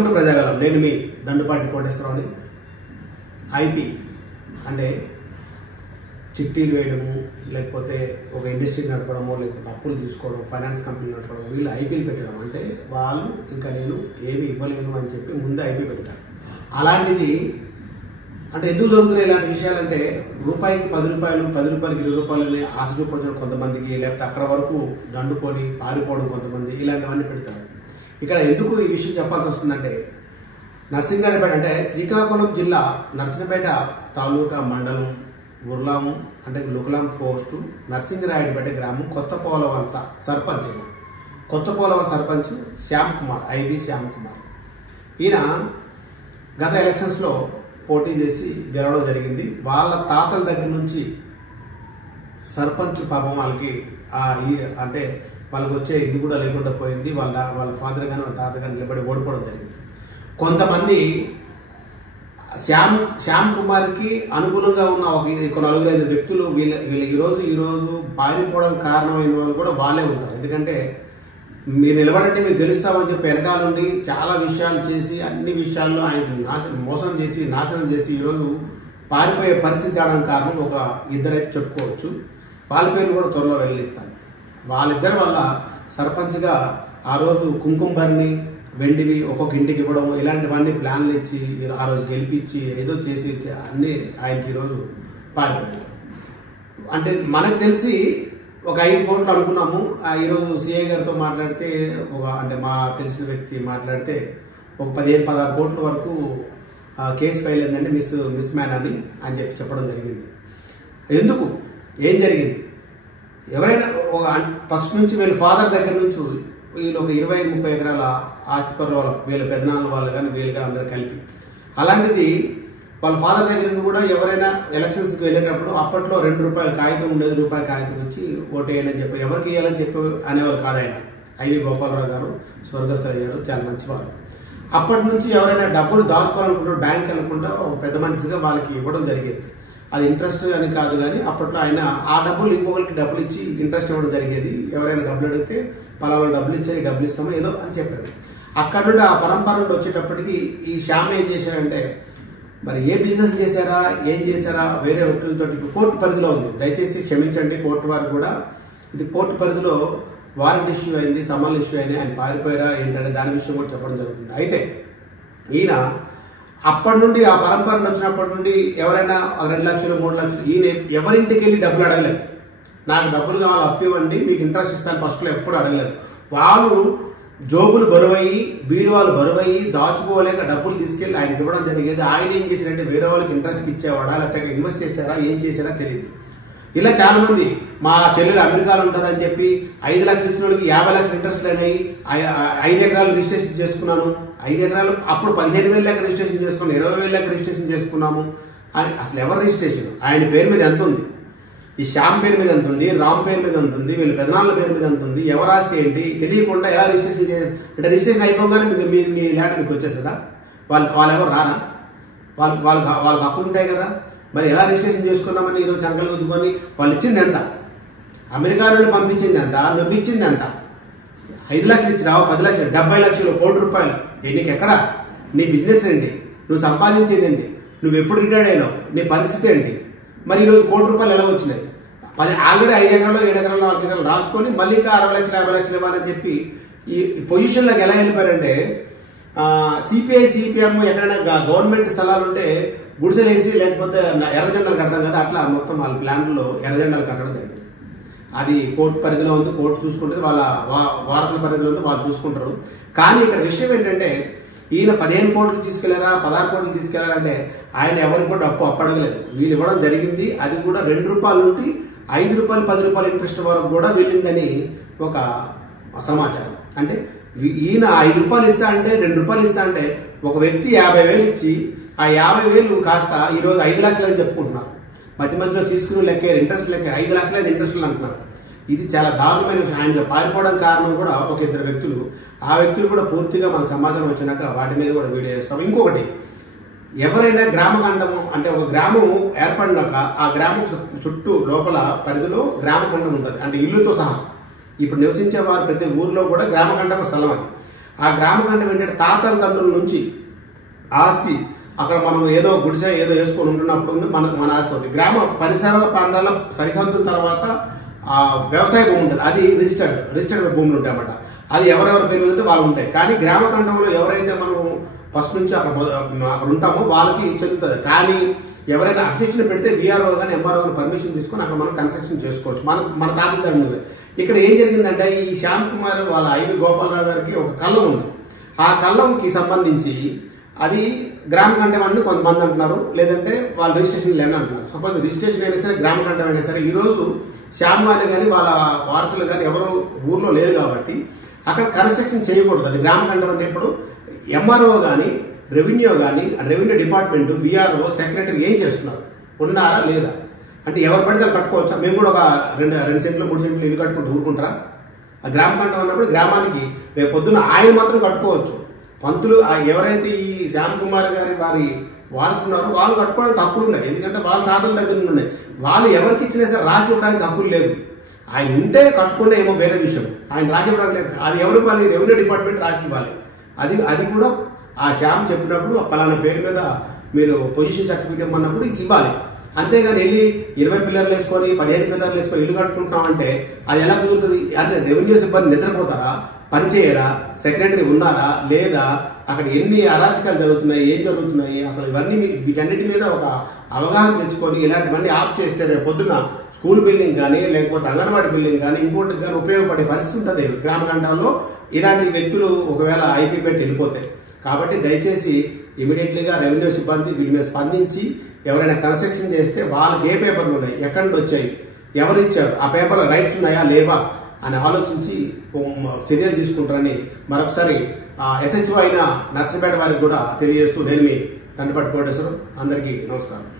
Welcome to Prajagalam. నేను మీ దండుపాటి కోటేశ్వరరావుని. IP అంటే చిట్టీలు వేయడము, లేకపోతే ఒక ఇండస్ట్రీ నడపడము, లేకపోతే అప్పులు తీసుకోవడం, ఫైనాన్స్ కంపెనీ నడపడం, వీళ్ళు ఐపీలు పెట్టడం అంటే వాళ్ళు ఇంకా నేను ఏమి ఇవ్వలేను అని చెప్పి ముందే ఐపీ పెడతారు. అలాంటిది అంటే ఎందుకు జరుగుతున్నాయి ఇలాంటి విషయాలంటే రూపాయికి 10 రూపాయలు, 10 రూపాయలకి 20 రూపాయలని ఆశ చూపించడం కొంతమందికి, లేకపోతే అక్కడ వరకు దండుకొని పారిపోవడం కొంతమంది, ఇలాంటివన్నీ పెడతారు. ఇక్కడ ఎందుకు ఈ విషయం చెప్పాల్సి వస్తుందంటే నర్సింగారెడ్డిపేట అంటే శ్రీకాకుళం జిల్లా నర్సింగపేట తాలూకా మండలం ఉర్లాము అంటే లుకులాం పోస్టు నర్సింగరాయుడుపేట గ్రామం కొత్త పోలవలస సర్పంచ్ సర్పంచ్ శ్యామ్ కుమార్, ఐవి శ్యామ్ కుమార్. ఈయన గత ఎలక్షన్స్ లో పోటీ చేసి గెలవడం జరిగింది. వాళ్ళ తాతల దగ్గర నుంచి సర్పంచ్ పాపం వాళ్ళకి అంటే వాళ్ళకి వచ్చే ఇది కూడా లేకుండా పోయింది. వాళ్ళ ఫాదర్ కానీ వాళ్ళ తాత కానీ నిలబడి ఓడిపోవడం జరిగింది. కొంతమంది శ్యామ్ కుమార్కి అనుకూలంగా ఉన్న ఒక 4-5 వ్యక్తులు వీళ్ళ ఈరోజు పారిపోవడానికి కారణమైన వాళ్ళు కూడా వాళ్ళే ఉంటారు. ఎందుకంటే మీరు నిలబడంటే మీరు గెలుస్తామని చెప్పి వెనకాల నుండి చాలా విషయాలు చేసి అన్ని విషయాల్లో ఆయన మోసం చేసి నాశనం చేసి ఈరోజు పారిపోయే పరిస్థితి రావడానికి కారణం ఒక ఇద్దరైతే చెప్పుకోవచ్చు. వాళ్ళ పేరు కూడా త్వరలో వెల్లడిస్తాను. వాళ్ళిద్దరి వల్ల సర్పంచ్గా ఆ రోజు కుంకుమ భరిని, వెండివి ఒక్కొక్క ఇంటికి ఇవ్వడం, ఇలాంటివన్నీ ప్లాన్లు ఇచ్చి ఆ రోజు గెలిపించి ఏదో చేసి అన్ని ఆయనకి ఈరోజు పారిపోయారు. అంటే మనకు తెలిసి ఒక 5 కోట్లు అనుకున్నాము. ఈరోజు సిఐ గారితో మాట్లాడితే అంటే మా తెలిసిన వ్యక్తి మాట్లాడితే ఒక 15-16 కోట్ల వరకు కేసు ఫైల్ అయిందంటే మిస్ మ్యాన్ అని చెప్పడం జరిగింది. ఎందుకు, ఏం జరిగింది, ఎవరైనా ఫస్ట్ నుంచి వీళ్ళ ఫాదర్ దగ్గర నుంచి వీళ్ళు ఒక 25-30 ఎకరాల ఆస్తిపరుల వాళ్ళు, వీళ్ళ పెద్దనాన్న వాళ్ళు కానీ వీళ్ళు కానీ అందరూ కలిపి. అలాంటిది వాళ్ళ ఫాదర్ దగ్గర నుండి కూడా ఎవరైనా ఎలక్షన్స్కి వెళ్ళేటప్పుడు అప్పట్లో ₹2 కాగితం ఉండేది, రూపాయి కాగితం వచ్చి ఓటు వేయాలని చెప్పి ఎవరికి వేయాలని చెప్పి అనేవారు కాదు. ఆయన ఐవి గోపాలరావు గారు స్వర్గస్థులయ్యారు, చాలా మంచివారు. అప్పటి నుంచి ఎవరైనా డబ్బులు దాచుకోవాలనుకుంటారు బ్యాంక్ అనుకుంటా ఒక పెద్ద మనిషిగా వాళ్ళకి ఇవ్వడం జరిగేది. అది ఇంట్రెస్ట్ అని కాదు కానీ అప్పట్లో ఆయన ఆ డబ్బులు ఇంకొకరికి డబ్బులు ఇచ్చి ఇంట్రెస్ట్ ఇవ్వడం జరిగేది. ఎవరైనా డబ్బులు అడిగితే పలానా డబ్బులు ఇచ్చారు, డబ్బులు ఇస్తామో ఏదో అని చెప్పారు. అక్కడ నుండి ఆ పరంపర నుండి వచ్చేటప్పటికి ఈ శ్యామ్ ఏం చేశారంటే మరి ఏ బిజినెస్ చేశారా, ఏం చేశారా వేరే వ్యక్తులతో కోర్టు పరిధిలో ఉంది. దయచేసి క్షమించండి కోర్టు వారు కూడా. ఇది కోర్టు పరిధిలో వారెంట్ ఇష్యూ అయింది, సమన్లు ఇష్యూ అయింది. ఆయన పారిపోయారా ఏంటంటే దాని విషయం కూడా చెప్పడం జరుగుతుంది. అయితే ఈయన అప్పటి నుండి ఆ పరంపర వచ్చినప్పటి నుండి ఎవరైనా 2 లక్షలు 3 లక్షలు ఈయన ఎవరింటికి వెళ్ళి డబ్బులు అడగలేదు. నాకు డబ్బులు కావాలి అప్పివ్వండి మీకు ఇంట్రెస్ట్ ఇస్తాను ఫస్ట్లో ఎప్పుడు అడగలేదు. వాళ్ళు జోబులు బరువయ్యి, బీరువాలు బరువయ్యి దాచుకోలేక డబ్బులు తీసుకెళ్లి ఆయనకి ఇవ్వడం జరిగేది. ఆయన ఏం చేశారంటే వేరే వాళ్ళకి ఇంట్రెస్ట్ ఇచ్చేవాడా, లేకపోతే ఇన్వెస్ట్ చేశారా, ఏం చేశారా తెలియదు. ఇలా చాలా మంది మా చెల్లెలు అమెరికాలో ఉంటుందని చెప్పి 5 లక్షలు ఇచ్చిన వాళ్ళకి 50 లక్షలు ఇంట్రెస్ట్ అయినాయి. 5 ఎకరాలు రిజిస్ట్రేషన్ చేసుకున్నాను, 5 ఎకరాలు అప్పుడు 15,000 లెక్క రిజిస్ట్రేషన్ చేసుకున్నాను, 20,000 లెక్క రిజిస్ట్రేషన్ చేసుకున్నాము అని. అసలు ఎవరు రిజిస్ట్రేషన్, ఆయన పేరు మీద ఎంత ఉంది, ఈ శ్యామ్ పేరు మీద ఎంత ఉంది, రామ్ పేరు మీద ఎంత ఉంది, వీళ్ళ పెదనాళ్ళ పేరు మీద ఎంత ఉంది, ఎవరు ఆస్తి ఏంటి తెలియకుండా ఎలా రిజిస్ట్రేషన్ చేసి అంటే రిజిస్ట్రేషన్ అయిపోగానే మీ ల్యాండ్ మీకు వచ్చేస్తుందా? వాళ్ళు ఎవరు రానా? వాళ్ళకి హక్కులు ఉంటాయి కదా. మరి ఎలా రిజిస్ట్రేషన్ చేసుకున్నామని ఈరోజు సంకలు గుద్దుకొని వాళ్ళు ఇచ్చింది ఎంత, అమెరికా నుండి పంపించింది ఎంత, నువ్వు ఇచ్చింది ఎంత? 5 లక్షలు ఇచ్చినావు, 10 లక్షలు, 70 లక్షలు, ₹1,00,00,000. నీకు ఎక్కడ, నీ బిజినెస్ ఏంటి, నువ్వు సంపాదించేది ఏంటి, నువ్వు ఎప్పుడు రిటైర్డ్ అయినావు, నీ పరిస్థితి ఏంటి? మరి ఈరోజు ₹1,00,00,000 ఎలా వచ్చినాయి? ఆల్రెడీ 5 ఎకరాలు 7 ఎకరాలు 4 ఎకరాలు రాసుకొని మళ్ళీ ఇంకా 60 లక్షలు 50 లక్షలు ఇవ్వాలని చెప్పి ఈ పొజిషన్లోకి ఎలా వెళ్ళిపోయారంటే సిపిఐ సిపిఎం ఎక్కడైనా గవర్నమెంట్ స్థలాలు ఉంటే గుడిసెలేసి లేకపోతే ఎర్రజెండాలు కడతాం కదా, అట్లా మొత్తం వాళ్ళ ప్లాన్లో ఎర్రజెండాలు కట్టడం జరిగింది. అది కోర్టు పరిధిలో ఉంది, కోర్టు చూసుకుంటుంది, వాళ్ళ వారసుల పరిధిలో ఉంది, వాళ్ళు చూసుకుంటారు. కానీ ఇక్కడ విషయం ఏంటంటే ఈయన 15 కోట్లు తీసుకెళ్లారా, 16 కోట్లు తీసుకెళ్లారంటే ఆయన ఎవరికి కూడా అప్పడగలేదు. వీళ్ళు ఇవ్వడం జరిగింది. అది కూడా ₹2 నుండి ₹5, ₹10 ఇంట్రెస్ట్ వరకు కూడా వెళ్ళిందని ఒక సమాచారం. అంటే ఈయన ₹5 ఇస్తా అంటే ₹2 ఇస్తా అంటే ఒక వ్యక్తి 50,000 ఇచ్చి ఆ 50,000 కాస్త ఈరోజు 5 లక్షలు అని చెప్పుకుంటున్నారు. మధ్యలో తీసుకుని లెక్క ఇంట్రెస్ట్ లెక్క 5 లక్షలు ఇంట్రెస్ట్లు అంటున్నారు. ఇది చాలా దారుణమైన విషయం. ఆయన పారిపోవడం కారణం కూడా ఒక 2 వ్యక్తులు. ఆ వ్యక్తులు కూడా పూర్తిగా మన సమాచారం వచ్చినాక వాటి మీద కూడా వీడియో చేస్తాం. ఇంకొకటి, ఎవరైనా గ్రామఖండము అంటే ఒక గ్రామం ఏర్పడినాక ఆ గ్రామం చుట్టూ లోపల పరిధిలో గ్రామఖండం ఉంటుంది, అంటే ఇల్లుతో సహా. ఇప్పుడు నివసించే వారు ప్రతి ఊర్లో కూడా గ్రామఖండం స్థలం అది. ఆ గ్రామ కంఠం ఏంటంటే తాతల తండ్రుల నుంచి ఆస్తి అక్కడ మనం ఏదో గుడిసె ఏదో వేసుకొని ఉంటున్నప్పుడు మన ఆస్తి అవుతుంది. గ్రామ పరిసరాల ప్రాంతాల సరిహద్దు తర్వాత ఆ వ్యవసాయ భూమి ఉంటుంది, అది రిజిస్టర్డ్ భూములు ఉంటాయి అన్నమాట. అది ఎవరెవరి పేరు మీద ఉంటే వాళ్ళు ఉంటాయి. కానీ గ్రామ కంఠంలో ఎవరైతే మనం ఫస్ట్ నుంచి అక్కడ ఉంటామో వాళ్ళకి చెందుతుంది. కానీ ఎవరైనా అబ్జెక్షన్ పెడితే వీఆర్ఓ కానీ ఎంఆర్ఓ కానీ పర్మిషన్ తీసుకొని అక్కడ మనం కన్స్ట్రక్షన్ చేసుకోవచ్చు. మన తాతల తండ్రులు. ఇక్కడ ఏం జరిగిందంటే ఈ శ్యామ్ కుమార్ వాళ్ళ ఐవి గోపాలరావు గారికి ఒక కళ్ళం ఉంది. ఆ కళ్ళంకి సంబంధించి అది గ్రామ కంఠం అని కొంతమంది అంటున్నారు, లేదంటే వాళ్ళు రిజిస్ట్రేషన్ లేని అంటున్నారు. సపోజ్ రిజిస్ట్రేషన్ అయినా సరే గ్రామ కంఠం అయినా సరే ఈ రోజు శ్యామ్ వారి కానీ వాళ్ళ వారసులు కానీ ఎవరు ఊర్లో లేరు కాబట్టి అక్కడ కన్స్ట్రక్షన్ చేయకూడదు. అది గ్రామ కంఠం అంటే ఇప్పుడు ఎంఆర్ఓ కానీ రెవెన్యూ డిపార్ట్మెంట్ విఆర్ఓ సెక్రటరీ ఏం చేస్తున్నారు, ఉన్నారా లేదా అంటే ఎవరు పడితే కట్టుకోవచ్చా? మేము కూడా ఒక 2 సెంట్లు 3 సెంట్లు ఇల్లు కట్టుకుంటూ ఊరుకుంటారా? ఆ గ్రామ కంఠం అన్నప్పుడు గ్రామానికి రేపు పొద్దున్న ఆయన మాత్రం కట్టుకోవచ్చు. పంతులు ఎవరైతే ఈ శ్యామ్ కుమార్ గారి వారి వారసులు ఉన్నారో వాళ్ళు కట్టుకోవడానికి హక్కులు ఉన్నాయి. ఎందుకంటే వాళ్ళ తాతల దగ్గర ఉన్నాయి. వాళ్ళు ఎవరికి ఇచ్చినా సరే రాసి ఇవ్వడానికి హక్కులు లేదు. ఆయన ఉంటే కట్టుకునే ఏమో వేరే విషయం, ఆయన రాసి ఇవ్వడానికి లేదు. అది ఎవరు ఇవ్వాలి? రెవెన్యూ డిపార్ట్మెంట్ రాసి ఇవ్వాలి. అది కూడా ఆ శ్యామ్ చెప్పినప్పుడు పలానా పేరు మీద మీరు పొజిషన్ సర్టిఫికేట్ ఇవ్వమన్నప్పుడు ఇవ్వాలి. అంతేగాని వెళ్ళి 20 పిల్లర్లు వేసుకొని 15 పిల్లర్లు వేసుకొని ఇల్లు కట్టుకుంటున్నామంటే అది ఎలా కుదురుతుంది? అంటే రెవెన్యూ సిబ్బంది నిద్రపోతారా, పనిచేయరా, సెక్రటరీ ఉన్నారా లేదా, అక్కడ ఎన్ని అరాచకాలు జరుగుతున్నాయి, ఏం జరుగుతున్నాయి, అసలు ఇవన్నీ వీటన్నిటి మీద ఒక అవగాహన తెచ్చుకొని ఇలాంటివన్నీ ఆఫ్ చేస్తే రేపు పొద్దున స్కూల్ బిల్డింగ్ కానీ లేకపోతే అంగన్వాడీ బిల్డింగ్ కానీ ఇంకోటి కానీ ఉపయోగపడే పరిస్థితి ఉంటుంది గ్రామ కంఠంలో. ఇలాంటి వ్యక్తులు ఒకవేళ ఐపీ పెట్టి వెళ్ళిపోతాయి. కాబట్టి దయచేసి ఇమీడియట్లీగా రెవెన్యూ సిబ్బంది వీటి మీద స్పందించి ఎవరైనా కన్స్ట్రక్షన్ చేస్తే వాళ్ళకి ఏ పేపర్లు ఉన్నాయి, ఎక్కడి నుండి వచ్చాయి, ఎవరు ఇచ్చారు, ఆ పేపర్లో రైట్స్ ఉన్నాయా లేవా అని ఆలోచించి చర్యలు తీసుకుంటారని మరొకసారి SHO అయిన నర్సంపేట వారికి కూడా తెలియజేస్తూ నేను మీ తండ్రిపాటి కోటేశ్వరం. అందరికీ నమస్కారం.